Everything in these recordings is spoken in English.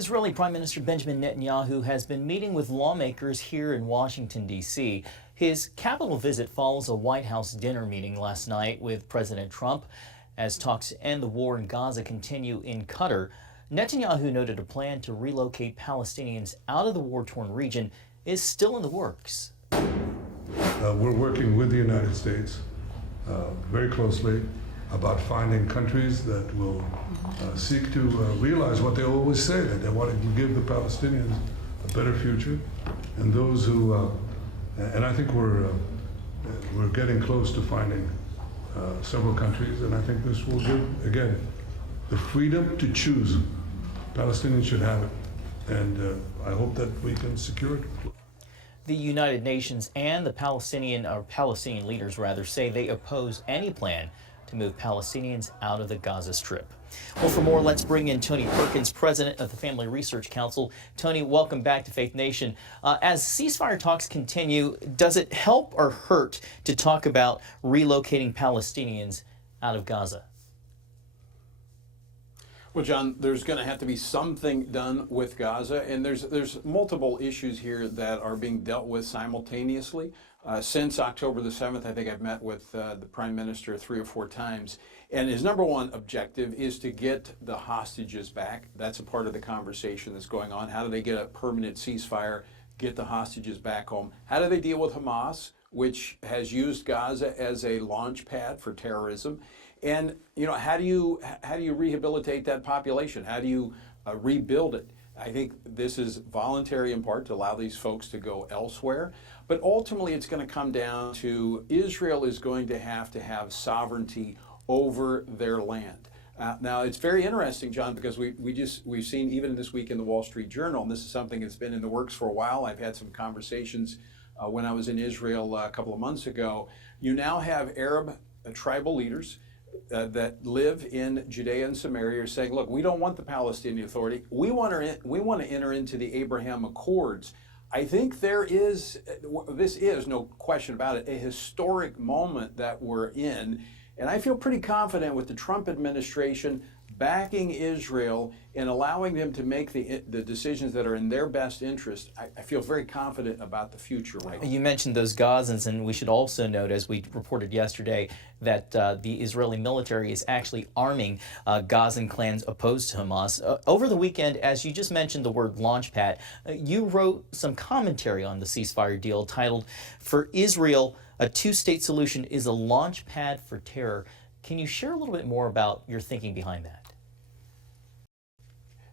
Israeli Prime Minister Benjamin Netanyahu has been meeting with lawmakers here in Washington, D.C. His capital visit follows a White House dinner meeting last night with President Trump. As talks to end the war in Gaza continue in Qatar, Netanyahu noted a plan to relocate Palestinians out of the war-torn region is still in the works. We're working with the United States very closely about finding countries that will seek to realize what they always say, that they want to give the Palestinians a better future, and those who, and I think we're getting close to finding several countries, and I think this will give, again, the freedom to choose. Palestinians should have it, and I hope that we can secure it. The United Nations and the Palestinian leaders say they oppose any plan to move Palestinians out of the Gaza Strip. Well, for more, let's bring in Tony Perkins, president of the Family Research Council. Tony, welcome back to Faith Nation. As ceasefire talks continue, does it help or hurt to talk about relocating Palestinians out of Gaza? Well, John, there's going to have to be something done with Gaza, and there's multiple issues here that are being dealt with simultaneously. Since October the 7th, I think I've met with the Prime Minister 3 or 4 times, and his number one objective is to get the hostages back. That's a part of the conversation that's going on. How do they get a permanent ceasefire, get the hostages back home? How do they deal with Hamas, which has used Gaza as a launch pad for terrorism? And how do you rehabilitate that population? How do you rebuild it? I think this is voluntary in part to allow these folks to go elsewhere, but ultimately it's going to come down to Israel is going to have sovereignty over their land. Now it's very interesting, John, because we've seen even this week in the Wall Street Journal, and this is something that's been in the works for a while. I've had some conversations when I was in Israel a couple of months ago. You now have Arab tribal leaders that live in Judea and Samaria are saying, look, we don't want the Palestinian Authority. We want to enter into the Abraham Accords. I think this is, no question about it, a historic moment that we're in. And I feel pretty confident with the Trump administration backing Israel and allowing them to make the decisions that are in their best interest. I feel very confident about the future right now. You mentioned those Gazans, and we should also note, as we reported yesterday, that the Israeli military is actually arming Gazan clans opposed to Hamas. Over the weekend, as you just mentioned the word launchpad, you wrote some commentary on the ceasefire deal titled, "For Israel, a two-state solution is a launch pad for terror." Can you share a little bit more about your thinking behind that?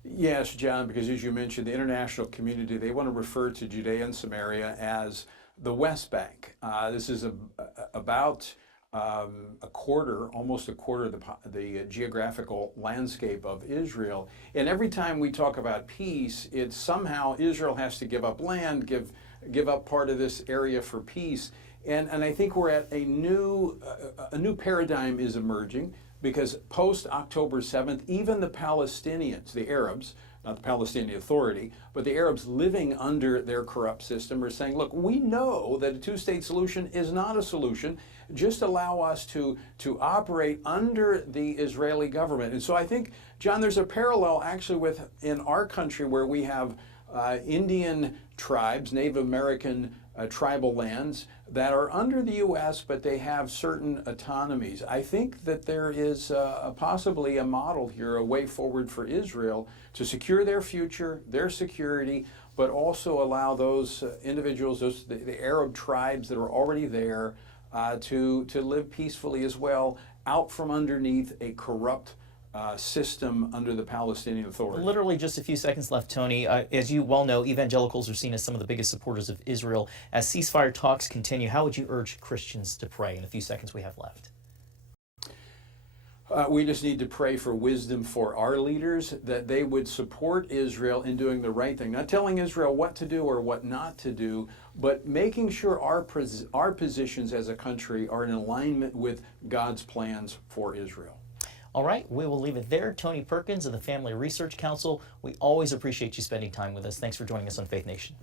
Yes, John, because as you mentioned, the international community, they want to refer to Judea and Samaria as the West Bank. This is about almost a quarter of the geographical landscape of Israel. And every time we talk about peace, it's somehow Israel has to give up land, give up part of this area for peace. And I think we're at a new paradigm is emerging, because post-October 7th, even the Palestinians, the Arabs, not the Palestinian Authority, but the Arabs living under their corrupt system are saying, look, we know that a two-state solution is not a solution. Just allow us to operate under the Israeli government. And so I think, John, there's a parallel actually in our country where we have Indian tribes, Native American tribal lands that are under the U.S., but they have certain autonomies. I think that there is possibly a model here, a way forward for Israel to secure their future, their security, but also allow those individuals, the Arab tribes that are already there, to live peacefully as well, out from underneath a corrupt system under the Palestinian Authority. Literally just a few seconds left, Tony. As you well know, evangelicals are seen as some of the biggest supporters of Israel. As ceasefire talks continue, how would you urge Christians to pray in the few seconds we have left? We just need to pray for wisdom for our leaders, that they would support Israel in doing the right thing. Not telling Israel what to do or what not to do, but making sure our positions as a country are in alignment with God's plans for Israel. All right, we will leave it there. Tony Perkins of the Family Research Council, we always appreciate you spending time with us. Thanks for joining us on Faith Nation.